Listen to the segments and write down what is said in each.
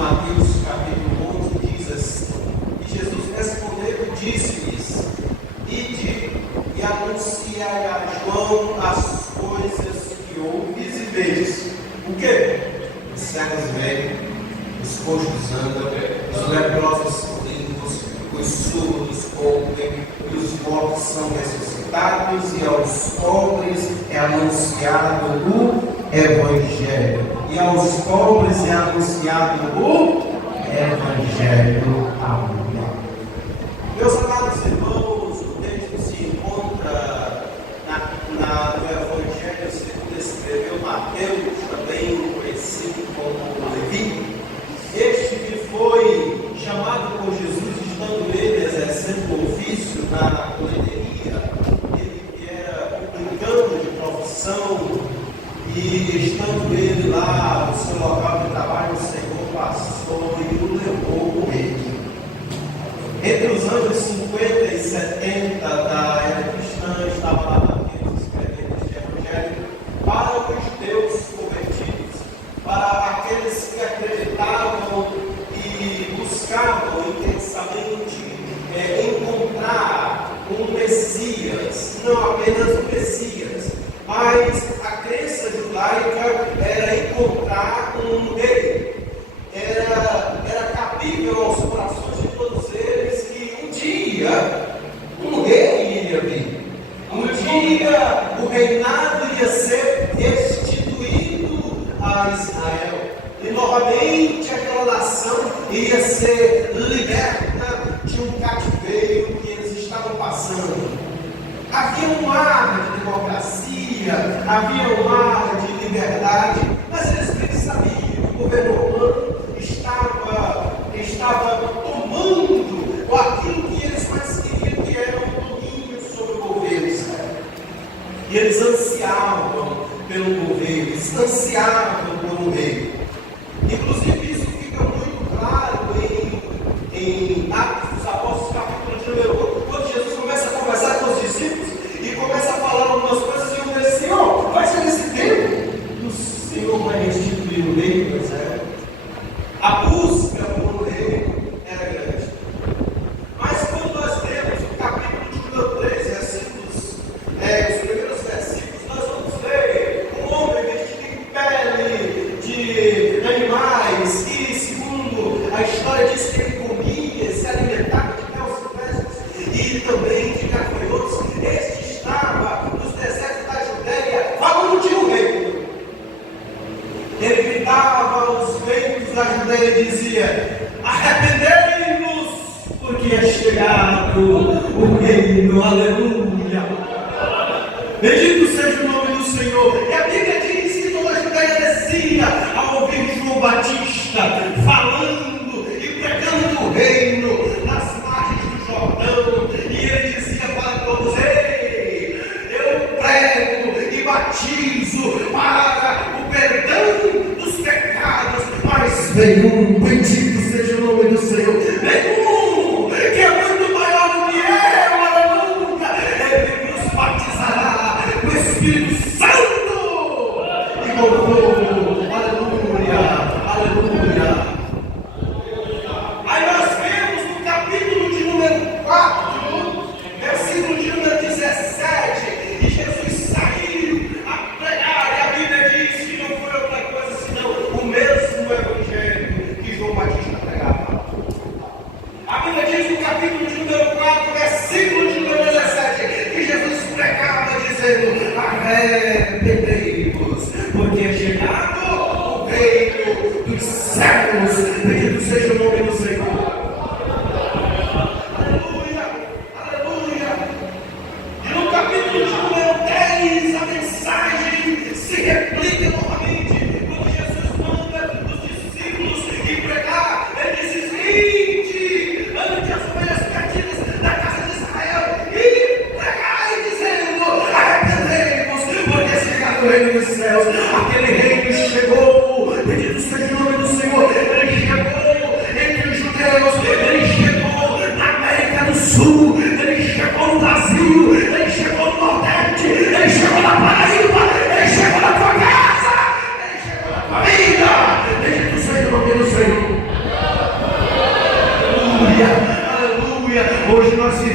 Mateus capítulo 11 diz assim: e Jesus respondeu e disse-lhes: ide e anunciai a João as coisas que ouvis e vedes. O quê? Os cegos veem, os coxos andam, os leprosos limpos, os surdos ouvem, e os mortos são ressuscitados, e aos pobres é anunciado o Evangelho. E aos pobres é anunciado o Evangelho. Amém. Meus amados irmãos, o texto se encontra no Evangelho segundo escreveu Mateus, também conhecido como Levi. Este que foi chamado por Jesus, estando ele exercendo o ofício na colheitaria, ele que era publicano de profissão, e estando ele lá no seu local de trabalho, o Senhor passou e o levou com ele. Entre os anos 50 e 70 da era cristã, estava lá naqueles escrevendo este Evangelho para os judeus convertidos, para aqueles que acreditavam e buscavam intensamente encontrar um Messias, não apenas um Messias, mas a crença judaica era encontrar um rei. Era cabível aos corações de todos eles que um dia um rei iria vir. Um dia o reinado ia ser restituído a Israel. E novamente aquela nação ia ser liberta de um cativeiro que eles estavam passando. Havia um ar de democracia, havia um ar de liberdade, mas eles bem sabiam que o governo romano estava tomando aquilo que eles mais queriam, que era um domínio sobre o governo de Israel. E eles ansiavam pelo governo, eles ansiavam por um rei. Inclusive isso fica muito claro em Atos dos Apóstolos, capítulo de número 1, quando Jesus começa a conversar com os discípulos e começa a falar algumas coisas e um diz: Senhor, vai ser nesse tempo que o Senhor vai restituir o reino do Israel. A busca por um reino era grande. Mas quando nós lemos o capítulo de número 3, os primeiros versículos, nós vamos ver um homem vestido em pele de animais que, segundo a história, diz que ele comia, se alimentava de mel silvestres e também de gafanhotos. Este estava nos desertos da Judéia, falando de um reino. Ele gritava aos ventos da Judéia e dizia: arrependei-vos, porque é chegado o reino. Aleluia. Bendito seja o nome do Senhor. E a Bíblia diz que toda a Judéia descia ao ouvir João Batista falando e pregando o reino nas margens do Jordão. E ele dizia para todos: ei, eu prego e batizo para o perdão dos pecados, mas vem um, bendito seja o nome do Senhor, vem um que é muito maior do que eu, aleluia. Ele nos batizará com o Espírito Santo e com fogo, aleluia, aleluia. Aí nós vemos no capítulo de número 4, versículo de número 17, e Jesus saiu a pregar, e a Bíblia diz que não foi outra coisa senão o mesmo Evangelho que João Batista pregava. A Bíblia diz no capítulo de número 4, versículo de número 17, que Jesus pregava dizendo: arrependei-vos, porque é chegado o reino dos céus. Bendito seja o nome do Senhor. Aleluia, aleluia. E no capítulo de número 10, a mensagem se replica novamente, quando Jesus manda os discípulos ir pregar. Ele diz: ide ante as ovelhas perdidas da casa de Israel e pregai, dizendo: arrependei-vos, porque é chegado o reino dos céus. Aquele reino chegou, bendito seja o nome do Senhor. Ele chegou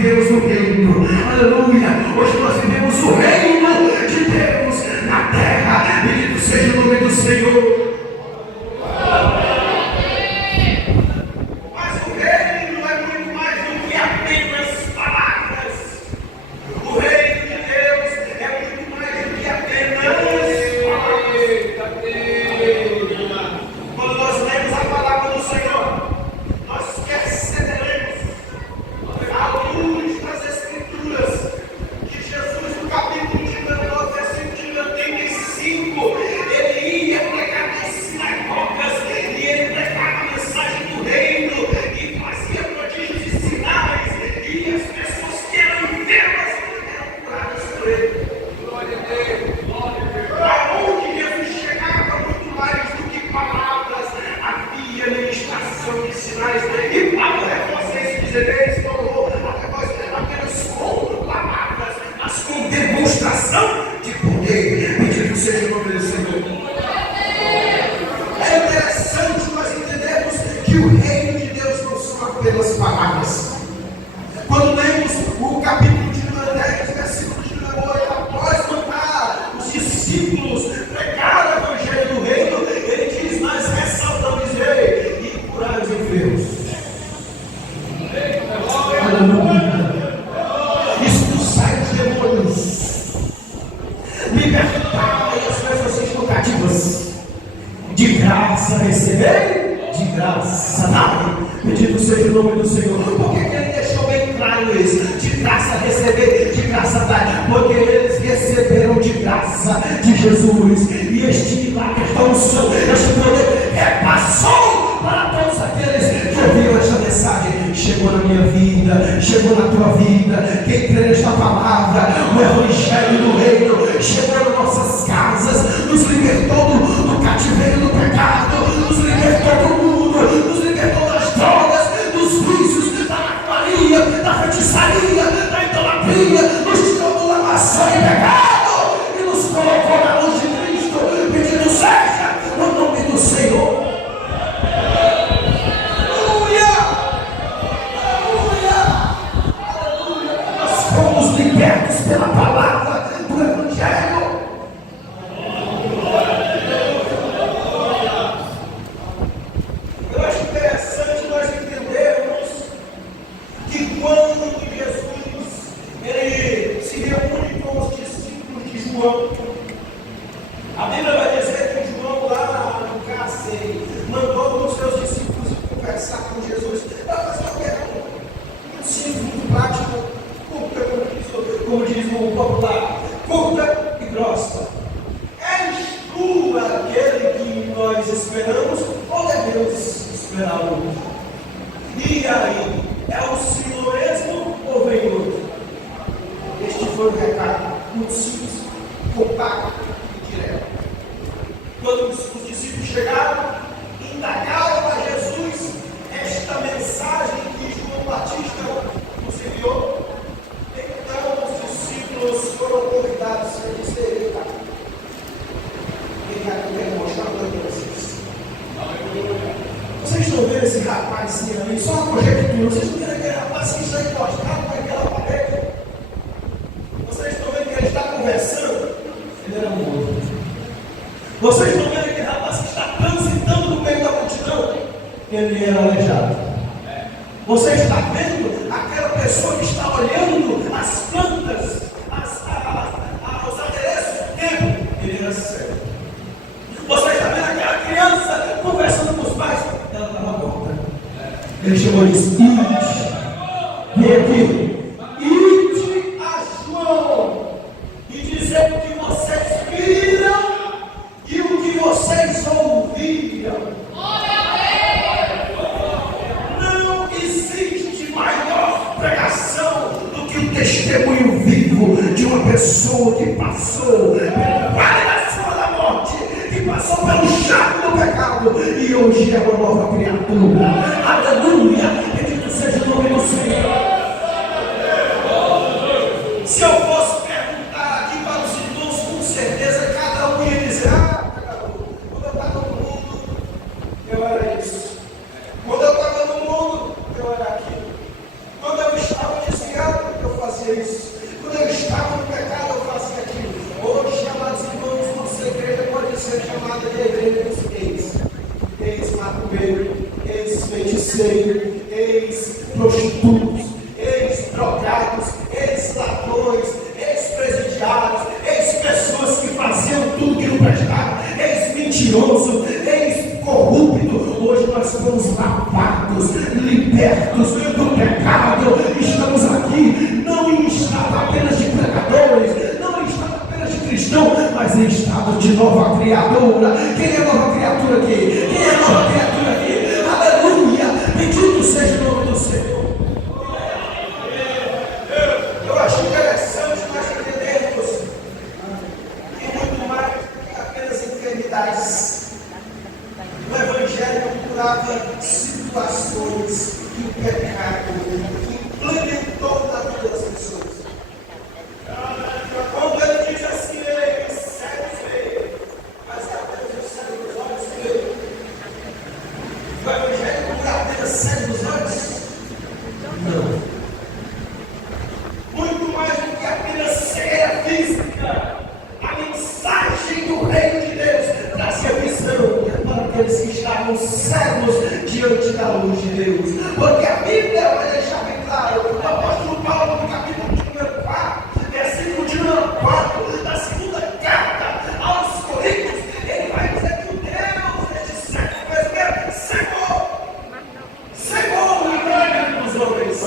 vivemos o reino, aleluia. Hoje nós vivemos o reino de Deus na terra. Bendito seja o nome do Senhor. Mas o reino é muito mais do que apenas palavras. O reino de Deus é muito mais do que apenas palavras. Quando nós lemos a palavra do Senhor, nós perceberemos, à luz das Escrituras, que Jesus, no capítulo 19, versículo de 85, ele ia pregar nas sinagogas, e ele pregava a mensagem do reino, e fazia prodígios e sinais, e as pessoas que eram enfermas eram curadas por ele. Glória a Deus, glória a Deus. Aonde Jesus chegava, muito mais do que palavras, havia ministração de sinais, e Paulo reforça isso, dizendo: eles não apenas com palavras, mas com demonstração de poder. Bendito seja o nome do Senhor. É interessante nós entendermos que o reino de Deus não são apenas palavras. Quando lemos o capítulo de número 10, versículo de número 8, após mandar os discípulos pregar o evangelho do reino, ele diz: mas ressaltam dizer e curar os enfermos. Expulsar os demônios, libertar as pessoas que estão cativas, de graça receber, de graça dar. Bendito seja o nome do Senhor. Por que ele deixou bem claro isso? De graça receber, de graça dar, porque eles receberam de graça de Jesus, e este milagre, esta unção, este poder repassou para todos aqueles que ouviram esta mensagem. Chegou na minha vida, chegou na tua vida. Quem crê nesta palavra, o evangelho do reino chegou nas nossas casas, nos libertou do cativeiro do pecado, nos libertou do mundo, nos libertou das drogas, dos vícios, da macuaria, da feitiçaria, da idolatria, nos tirou do lamaçal e pecado e nos colocou na luz de Cristo. Bendito seja o nome do Senhor. Fomos libertos pela palavra do Evangelho. Eu acho interessante nós entendermos que quando Jesus ele se reúne com os discípulos de João, a Bíblia vai dizer que João lá no cárcere mandou os seus discípulos conversar com Jesus. Para fazer uma pergunta muito simples, muito prática, como diz o popular, curta e grossa. És tu aquele que nós esperamos ou devemos esperar outro? E aí, é o Senhor mesmo ou vem outro? Este foi o recado muito simples, compacto e direto. Quando os discípulos chegaram, indagaram a Jesus esta mensagem que João Batista nos enviou. Então os discípulos foram convidados a dizer: quem vai poder mostrar para vocês? Vocês estão vendo esse rapazinho ali? Só uma conjectura. Vocês estão vendo aquele rapazinho que está encostado naquela parede? Vocês estão vendo que ele está conversando? Ele era morto. Vocês estão vendo aquele rapaz que está transitando no meio da multidão? Ele era aleijado. Você está vendo aquela pessoa que está olhando as plantas, os adereços do templo? Ele era cego. Você está vendo aquela criança conversando com os pais? Ela estava morta. Ele chamou e disse: vem aqui, ide a João e dizer o que vocês viram e o que vocês ouviram. Não existe maior pregação do que o testemunho vivo de uma pessoa que passou pelo vale da sombra da morte, que passou pelo chato do pecado e hoje é uma nova criatura. Aleluia! Bendito seja o nome do Senhor. Se eu fosse perguntar aqui para os irmãos, com certeza cada um ia dizer: quando eu estava no mundo, eu era isso. Quando eu estava no mundo, eu era aquilo. Quando eu estava desviado, macumbeiro, ex-feiticeiro, ex-prostitutos, ex-drogados, ex-ladrões, ex-presidiários, ex-pessoas que faziam tudo que não prestava, ex-mentiroso, ex-corrupto. Hoje nós fomos lavados, libertos do pecado. Estamos aqui não em estado apenas de pecadores, não em estado apenas de cristão, mas em estado de nova criatura. Quem é nova criatura aqui? Quem é nova criatura aqui? Aleluia! Bendito seja o nome do Senhor. Eu acho interessante nós entendermos que muito mais que apenas enfermidades. O Evangelho curava situações que o pecado implementou na vida das pessoas. Quando ele diz assim, os cegos veem, mas apenas os cegos dos olhos veem. O Evangelho cura apenas cegos dos olhos? Não. Muito mais do que apenas cegueira física. A mensagem do reino de Deus trazia visão para aqueles que estavam cegos diante da luz de Deus. Porque a Bíblia vai deixar bem claro, o apóstolo Paulo, no capítulo número 4, versículo de número 4, da segunda carta aos Coríntios, ele vai dizer que o Deus deste século fez o quê? Cegou o olho dos homens.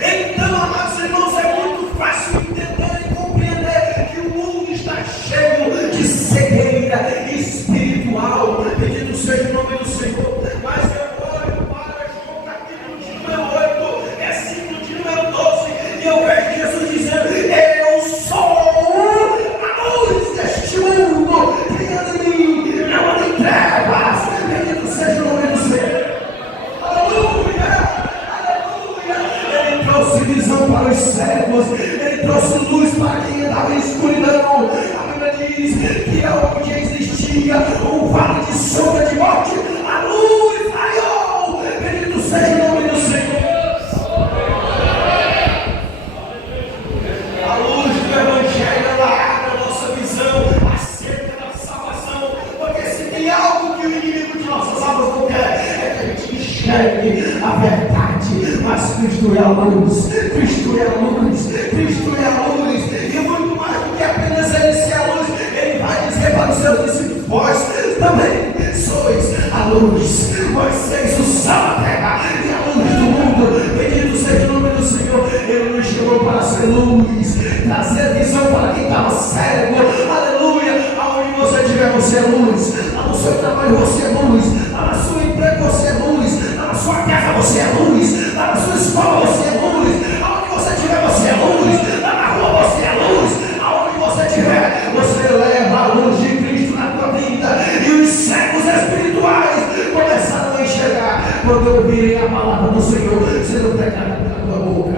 Então, amados irmãos, é muito fácil entender e compreender que o mundo está cheio de cegueira espiritual. Bendito seja o nome do Senhor. Mas eu olho para João capítulo de número 8, versículo de número 12, e eu vejo Jesus dizendo: eu sou a luz deste mundo, quem anda em mim não anda em trevas. Bendito seja o nome do Senhor. Ele trouxe visão para os cegos, ele trouxe luz para quem andava em escuridão. A Bíblia diz que onde existia um vale de sombra de morte, a luz raiou. Bendito seja o nome do Senhor. A luz do Evangelho, ela abre a nossa visão acerca da salvação. Porque se tem algo que o inimigo de nossas almas não quer, é que a gente enxergue a verdade. Mas Cristo é a luz, Cristo é a luz, Cristo é a luz. E muito mais do que apenas ele ser a luz, ele vai dizer para os seus discípulos: vós também sois a luz, vós sois o sal da terra e a luz do mundo. Bendito seja o nome do Senhor. Ele nos chamou para ser luz, trazer visão para quem estava cego. Aleluia. Aonde você estiver, você é luz. Lá no seu trabalho você é luz, lá na sua emprego você é luz, lá na sua casa você é luz, lá na sua escola você é luz, aonde você estiver você é luz, lá na rua você é luz, aonde você estiver você leva a luz de Cristo na tua vida. E os cegos espirituais começaram a enxergar quando ouvirem a palavra do Senhor sendo pregada pela tua boca.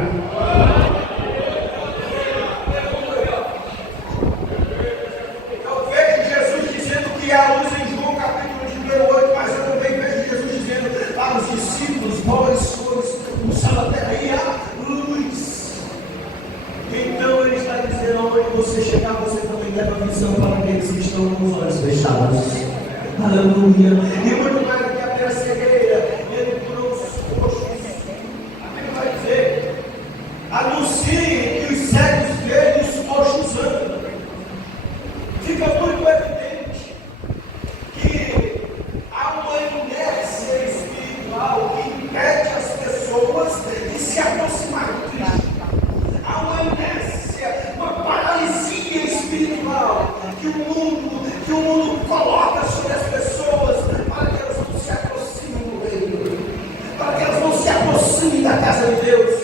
Eu vejo Jesus dizendo que a luz em João capítulo de número 8, mas eu também vejo Jesus dizendo para os discípulos: vós sois o sal da terra e a luz. Então ele está dizendo: onde você chegar, você também leva visão para aqueles que estão com os olhos fechados. Aleluia. E muito mais do que apenas cegueira, ele curou os coxos. A Bíblia vai dizer: anunciem que os cegos veem e os coxos andam. Fica muito evidente que há uma inércia espiritual que impede as pessoas de se aproximar de Cristo. Há uma inércia, uma paralisia espiritual que o mundo coloca sobre as pessoas para que elas não se aproximem do reino, para que elas não se aproximem da casa de Deus,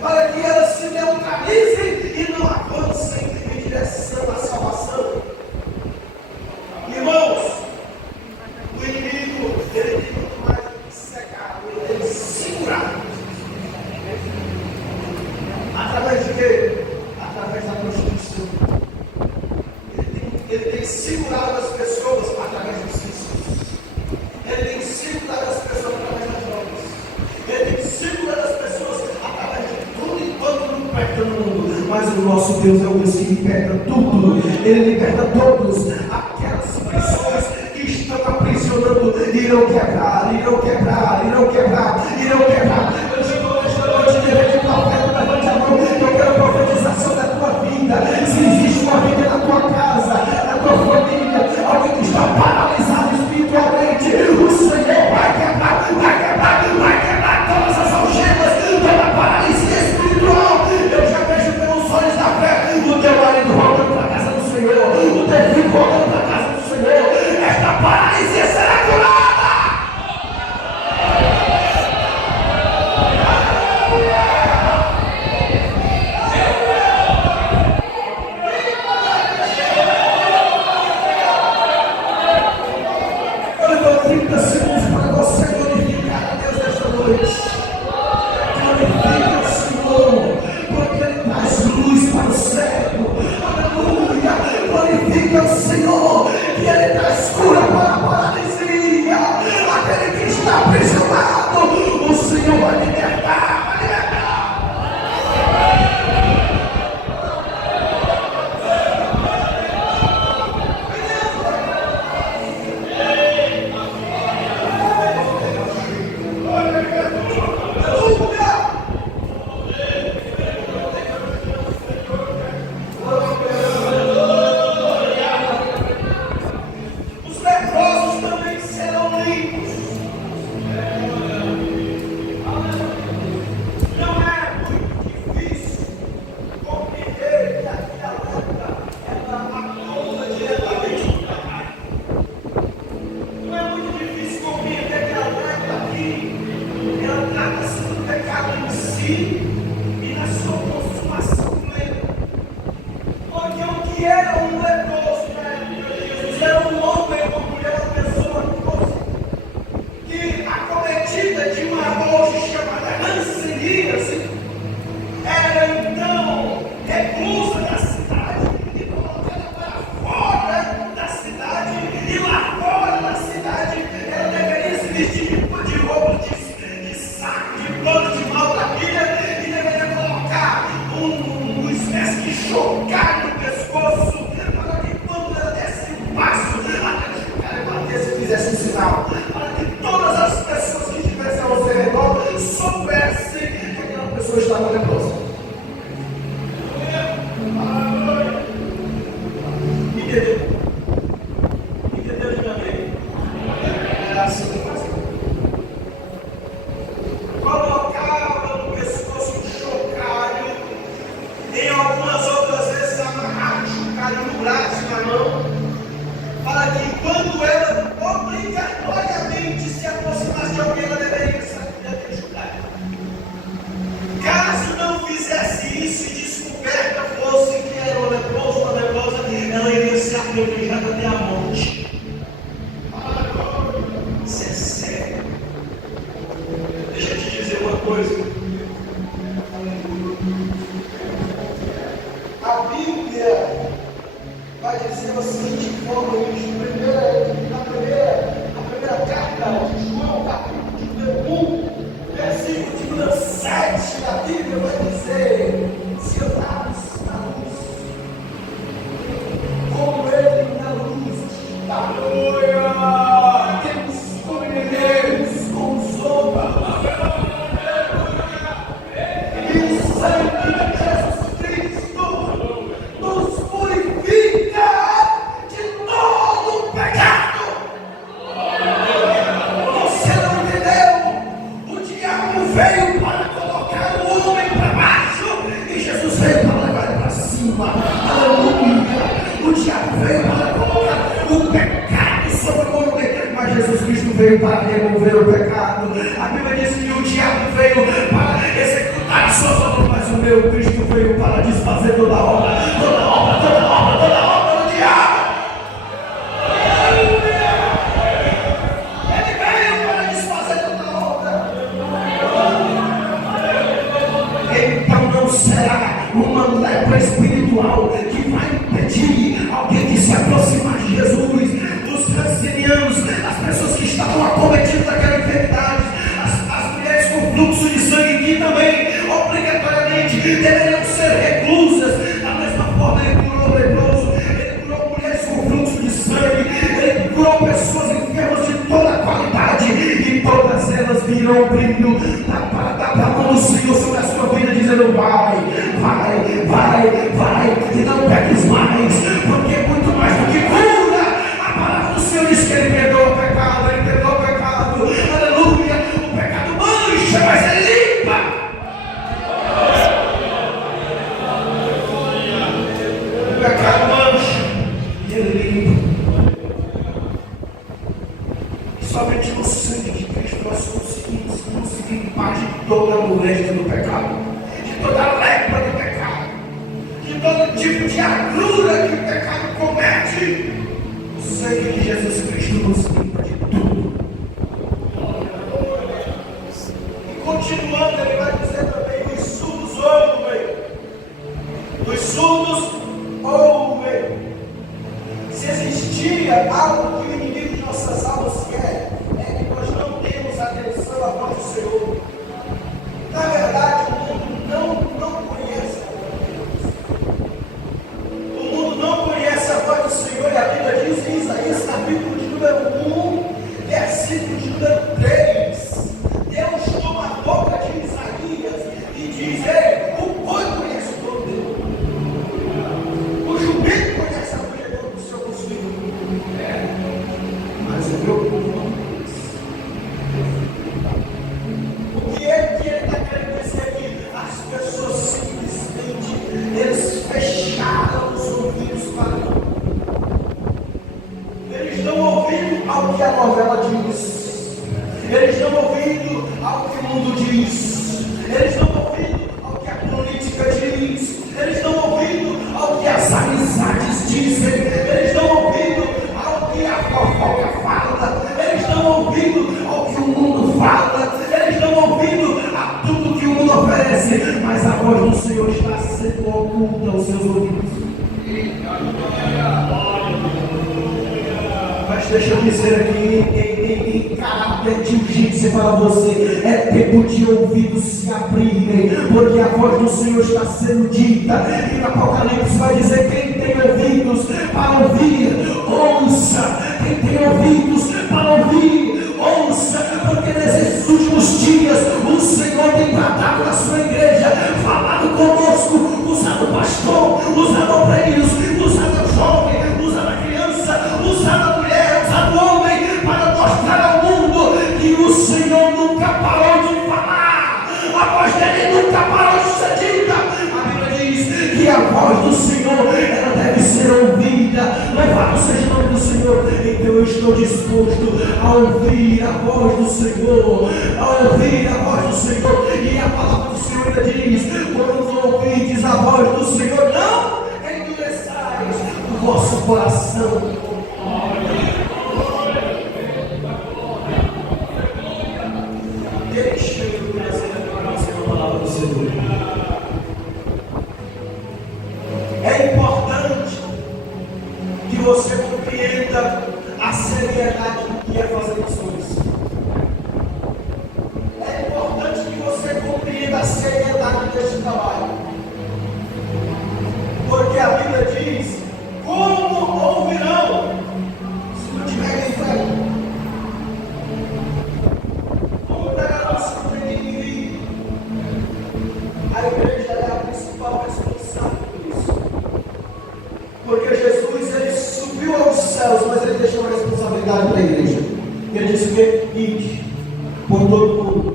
para que elas se neutralizem e não avancem em direção à salvação. Irmãos, o inimigo, ele tem muito mais do que cegar, ele tem que segurar. Através de quê? Através da prostituição. Ele tem segurado as pessoas através dos vícios. Ele tem segurado as pessoas através das drogas. Ele tem segurado as pessoas através de tudo enquanto não liberta no mundo. Mas o nosso Deus é o Deus que liberta tudo. Ele liberta todos. Aquelas pessoas que estão aprisionando e não quebrar, irão quebrar, irão quebrar, irão quebrar. Eu digo nesta noite, diante do profeta, levante a mão, eu quero profetizar sobre a tua vida. Se existe uma vida na tua casa, na tua família, alguém que está paralisado espiritualmente, o Senhor vai quebrar, vai quebrar, vai quebrar todas as algemas, toda a paralisia espiritual. Eu já vejo pelos olhos da fé o teu marido voltando para a casa do Senhor, o teu filho voltando para a casa do Senhor. Esta paralisia será curada. Veio para remover o pecado. A Bíblia diz que o diabo veio para executar as suas obras, mas o meu Cristo veio para desfazer toda obra, toda obra, toda obra, toda obra do diabo. Ele veio para desfazer toda obra. Então não será uma lepra espiritual que vai impedir alguém de se aproximar de Jesus. Os cancerianos, as pessoas que estavam acometidas daquela enfermidade, as mulheres com fluxo de sangue que também obrigatoriamente deveriam ser reclusas. Da mesma forma ele curou virou um brilho da mão do Senhor sobre a sua vida, dizendo: vai, e não peques mais, porque é muito mais do que cura. A palavra do Senhor diz que Ele perdoa o pecado, aleluia. O pecado mancha, mas Ele limpa. O pecado mancha e Ele limpa. E somente no sangue de Cristo nós conseguimos limpar de toda a moléstia do pecado, de toda a lepra do pecado, de todo tipo de agrura que o pecado comete. O sangue de Jesus Cristo nos limpa de tudo. E continuando, ele vai dizer também: os surdos ouvem. Se existia algo que o inimigo de nossas almas quer, é que nós não temos atenção à voz do Senhor. Na verdade, o mundo não conhece a voz de Deus. O mundo não conhece a voz do Senhor, e a Bíblia diz em Isaías, capítulo de número 1, versículo de número 3. Deus toma a boca de Isaías e diz: ei, o boi conhece o dono dele. O jumento conhece a mulher do seu possuidor. Mas o meu povo não conhece. O que ele está querendo dizer aqui? As pessoas simplesmente, eles fecharam os ouvidos para mim. Eles estão ouvindo ao que a novela diz. Eles estão ouvindo ao que o mundo diz. Eles estão ouvindo ao que a política diz. Eles estão ouvindo ao que as amizades dizem. Eles estão ouvindo ao que a fofoca fala. Eles estão ouvindo ao que o mundo fala. Eles estão ouvindo a tudo que o mundo oferece. Mas a voz do Senhor está sendo oculta aos seus ouvidos. Mas deixa eu dizer aqui, em caráter de urgência para você, é tempo de ouvidos se abrirem, porque a voz do Senhor está sendo dita. E no Apocalipse vai dizer: quem tem ouvidos para ouvir, ouça. Quem tem ouvidos para ouvir, ouça. Porque nesses últimos dias o Senhor tem tratado na sua igreja, falado conosco, usado pastor, usado obreiros, usado jovem, usado criança, usado a mulher, usado o homem, para mostrar ao mundo que o Senhor nunca parou de falar. A voz dele nunca parou de ser dita. A Bíblia diz que a voz do Senhor, ela deve ser ouvida. Louvado seja o nome do Senhor. Então eu estou disposto a ouvir a voz do Senhor, a ouvir a voz do Senhor. E a palavra do Senhor ainda diz: quando ouvides a voz do Senhor, não endureçais o vosso coração. Deixa eu trazer para você a palavra do Senhor. É importante que você compreenda a seriedade do que é fazer missões. É importante que você compreenda a seriedade deste trabalho. Porque a Bíblia diz: como ouvirão se não tiverem fé? Como pregarão se não tem ninguém? A igreja é a principal responsável por isso. Porque Jesus, ele subiu aos céus, mas ele deixou a responsabilidade para a igreja. Ele disse que: ide por todo mundo,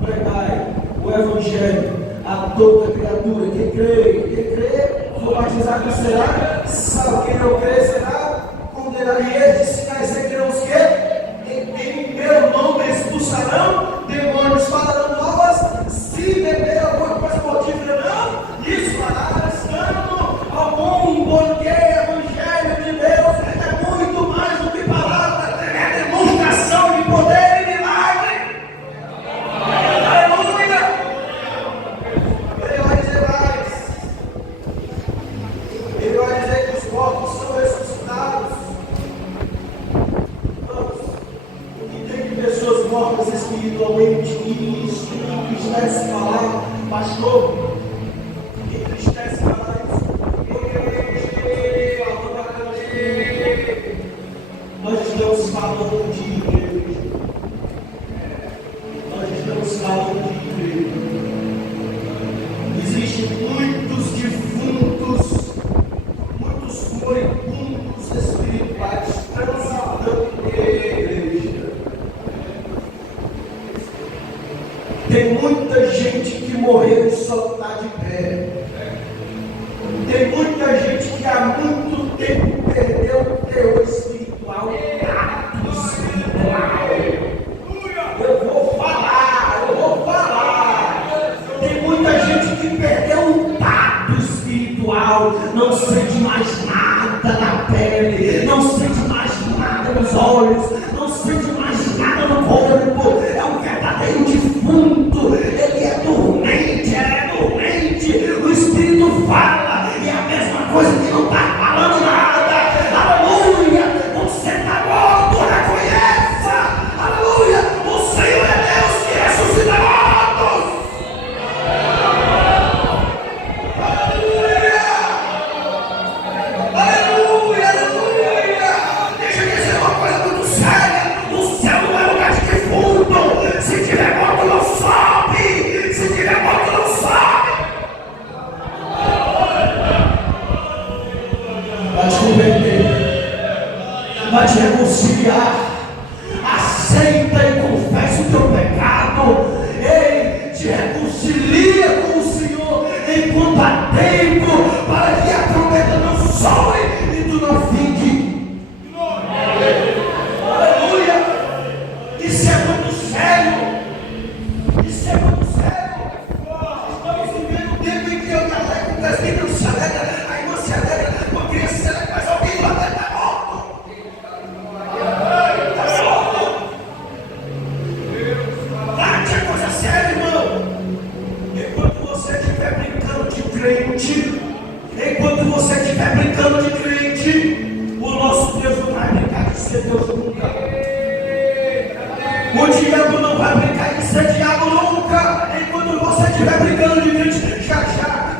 pregai o evangelho a toda criatura. Quem crê, for batizado será salvo. Quem não crê será condenado. E estes sinais seguirão os que? Em meu nome expulsarão demônios, falarão novas. Se beber alguma coisa mortífera, não lhes farás dano algum, porque o evangelho de Deus é muito mais do que palavra, é demonstração de poder e milagre. Aleluia! Ele vai dizer mais. Ele vai dizer que os mortos são ressuscitados. Vamos. O que tem de pessoas mortas espiritualmente, e isso entristece falar, pastor, entristece falar isso. Nós estamos falando de igreja. Nós Tem muita gente que morreu e só está de pé. Tem muita gente que há muito tempo perdeu o teor espiritual. Eu vou falar. Tem muita gente que perdeu o tato espiritual. Não sente mais nada na pele. Não sente mais nada nos olhos. Não sente mais nada no corpo. É um verdadeiro defunto. Ele é dormente, ela é dormente. O Espírito fala e é a mesma coisa que não está falando nada. Aleluia! Você está morto, reconheça! Aleluia! O Senhor é Deus que ressuscita mortos! Aleluia! Aleluia! Aleluia! Deixa eu dizer uma coisa muito séria. O céu não é lugar de defunto. Se tiver morto, não sobe. Se tiver morto, não sobe. Vai te converter. Vai te reconciliar. Aceita e confessa o teu pecado. Ei, te reconcilia com o Senhor enquanto há tempo, para que a trombeta não soe e tu não fique. Aleluia! Isso é muito sério. Isso é muito sério. Estamos vivendo um tempo em que eu até com o presbítero se alegra, a irmã se alegra, uma criança se alegra, mas alguém lá dentro está morto. Está morto. Bate a coisa séria, irmão. Enquanto você estiver brincando de crente, enquanto você estiver brincando de crente, o nosso Deus não vai brincar de ser Deus nunca. O diabo não vai brincar de ser diabo nunca. Enquanto você estiver brincando de crente, já,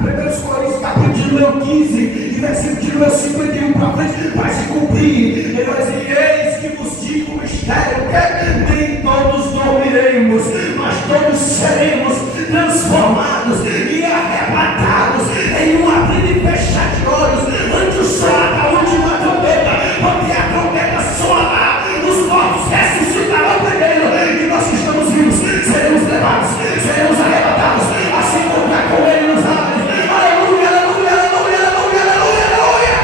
1 Coríntios capítulo 15, e versículo 51 para frente, vai se cumprir. Ele vai dizer: eis que vos digo o mistério, que nem todos dormiremos, mas todos seremos transformados e arrebatados em um abrir e fechar de olhos, antes do soar da última trombeta, porque a trombeta soará, os mortos ressuscitarão primeiro, e nós que estamos vivos seremos levados, seremos arrebatados, assim como está com ele nos ares. Aleluia, aleluia, aleluia, aleluia, aleluia, aleluia.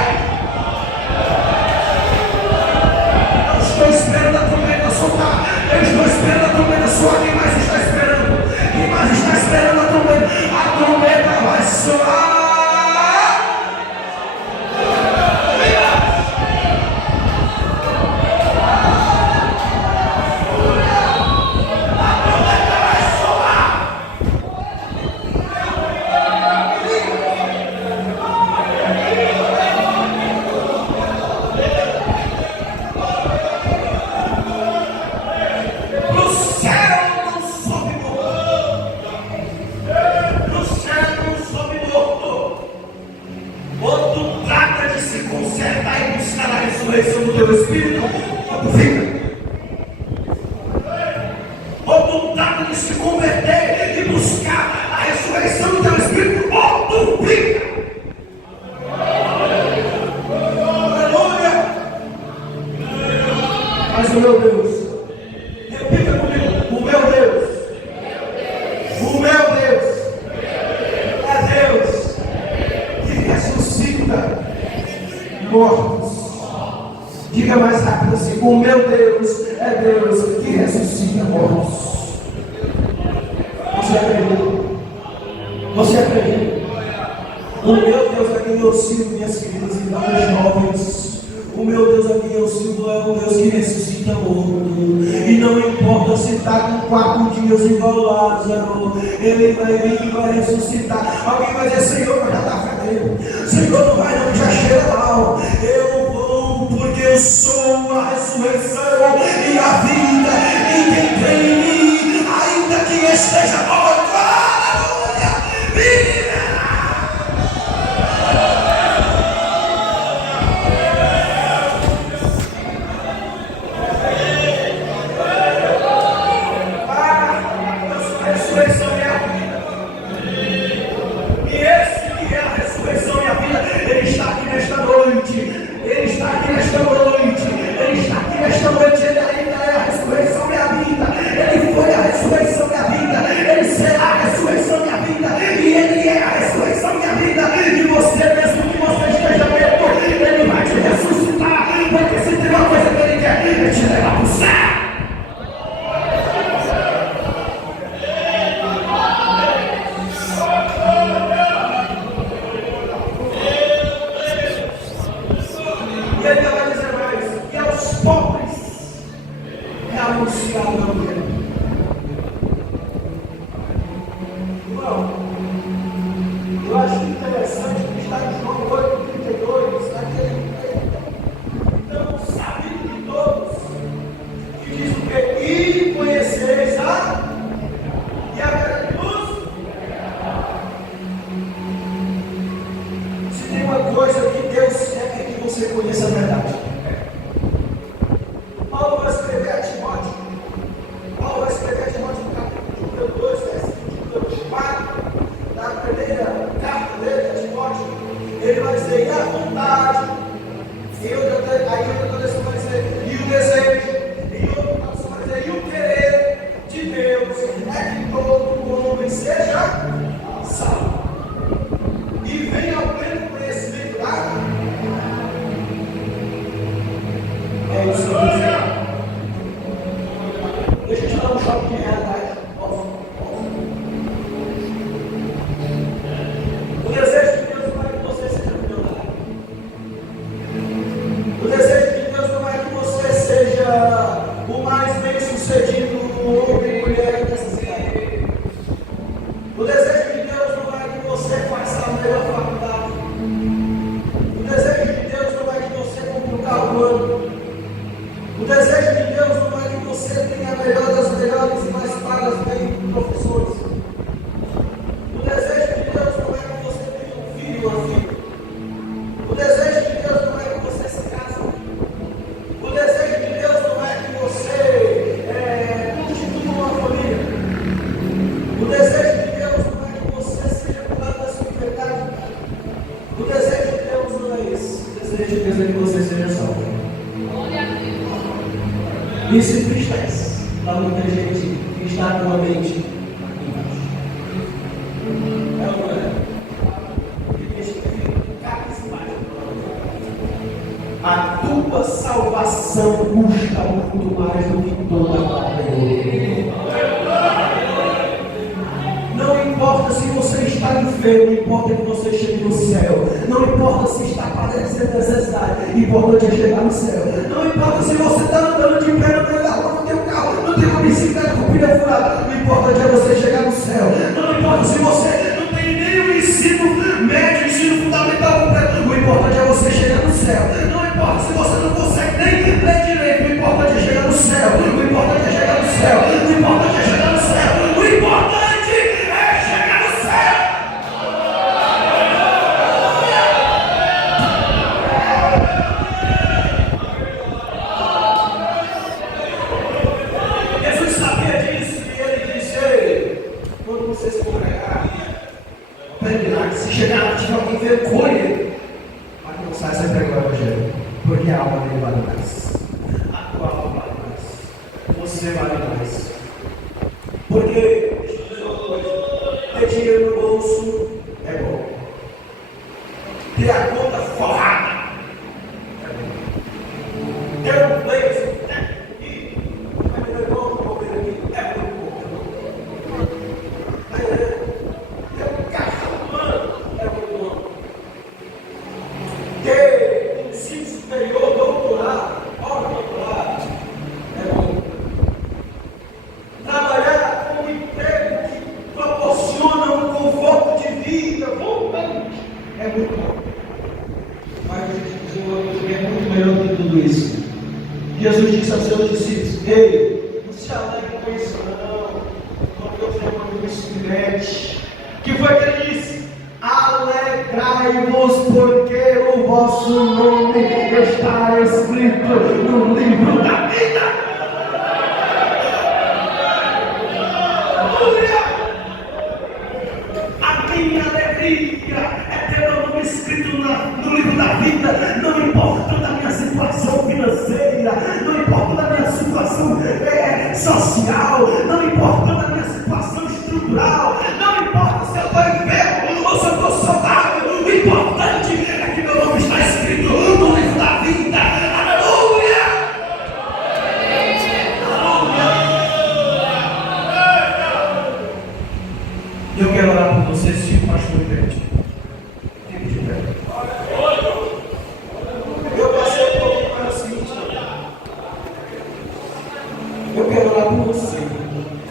Eu estou esperando a trombeta soltar, eu estou esperando a trombeta soar. Quem mais está esperando? Quem mais está esperando a trombeta? A trombeta vai soar. Do teu espírito, ou tu fica. Ou tu trata de se converter e buscar a ressurreição do teu espírito, ou tu fica. Aleluia! Mas o meu Deus, repita comigo: o meu Deus, o meu Deus é Deus que ressuscita mortos. Diga mais rápido assim: o meu Deus é Deus que ressuscita mortos. Você acredita? Você acredita? O meu Deus a quem eu sirvo, minhas queridas irmãs jovens, o meu Deus a quem eu sirvo é um Deus que ressuscita morto. E não importa se está com 4 dias igual Lázaro, ele vai vir e vai ressuscitar. Alguém vai dizer: Senhor, mas já está fedendo. Senhor, não vai não, já cheira mal. Eu vou, porque eu sou a ressurreição e a vida. E quem crê em mim, ainda que esteja morto, aleluia, viverá. Ele está aqui nesta noite, ele ainda é a ressurreição e a vida. Ele mente aqui embaixo. É ou não é? A tua salvação custa muito mais do que toda a glória. Não importa se você está enfermo, não importa que você chegue no céu. Não importa se está padecendo necessidade, importante é chegar no céu. Não importa se você está andando de pé no meio da rua, não tem um carro, não tem uma bicicleta com pneu furado. O importante é você chegar no céu. Não importa se você não tem nenhum ensino médio, ensino fundamental completo. O importante é você chegar no céu. Não importa se você não consegue nem ler direito. O importante é chegar no céu. O importante é chegar no céu. O importante é chegar no céu. O importante vergonha, mas não sai sem pregar o evangelho, porque a alma dele vale mais, a tua alma vale mais, você vale mais, porque, deixa eu dizer uma coisa, ter dinheiro no bolso é bom, ter a conta forrada é bom, ter um blazer aqui, vai ter bom para comer aqui, é muito bom, ter um carro, é muito bom. Ter ensino superior, doutorado, doutorado, é bom. Trabalhar com um emprego que proporciona um conforto de vida voltante, é muito bom. Mas Jesus é muito melhor do que tudo isso. Jesus disse aos seus discípulos: ei, não se alegre com isso não, porque eu tenho uma espiritualidade. Que foi que ele disse? Alegrai-vos, porque o vosso nome está escrito no livro da vida. Aleluia! A minha alegria é ter o nome escrito no livro da vida. Não importa da minha situação financeira, não importa da minha situação social, não importa da minha situação estrutural, não importa se eu estou enfermo ou se eu estou saudável, o importante é que meu nome está escrito no livro da vida. Aleluia! Aleluia! Eu quero orar por você, se o pastor pede.